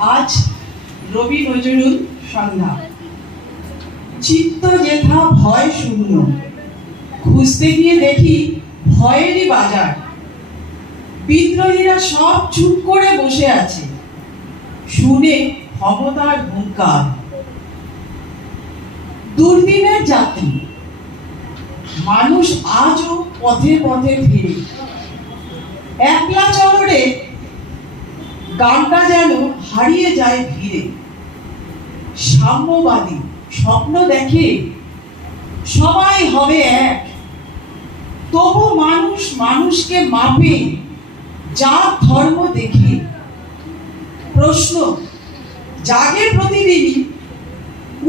আজ রবি নজরুল সন্ধ্যা। চিত্ত যেথা ভয় শূন্য, খুঁজতে গিয়ে দেখি ভয়েরই বাজার। বিদ্রোহীরা সব চুপ করে বসে আছে, শুনে ক্ষমতার হুঙ্কার। দুর্দিনের যাত্রী মানুষ আজও পথে পথে ফিরে। একলা চলরে গানটা যেন হারিয়ে যায় ভিড়ে। সাম্যবাদী স্বপ্ন দেখে সবাই হবে এক, তবু মানুষ মানুষকে মাপে জাত ধর্ম দেখে। প্রশ্ন জাগে প্রতিদিনই,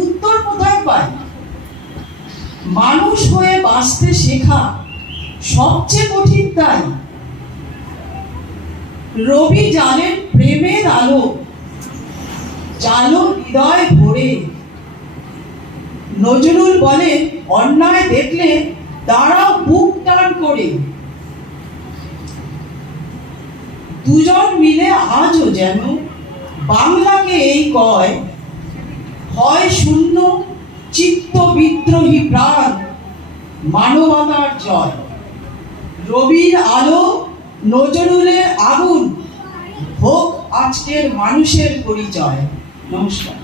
উত্তর কোথায় পায়? মানুষ হয়ে বাঁচতে শেখা সবচেয়ে কঠিন তাই। রবি জানেন প্রেমের আলো, জালো হৃদয় ভরে। নজরুল বলেন অন্যায় দেখলে দাঁড়াও বুক টান করে। দুজন মিলে আজও যেন বাংলাকে এই কয়, হয় শূন্য চিত্ত বিদ্রোহী প্রাণ, মানবতার জয়। রবির আলো, নজরুলের আগুন, হোক আজকের মানুষের পরিচয়। নমস্কার।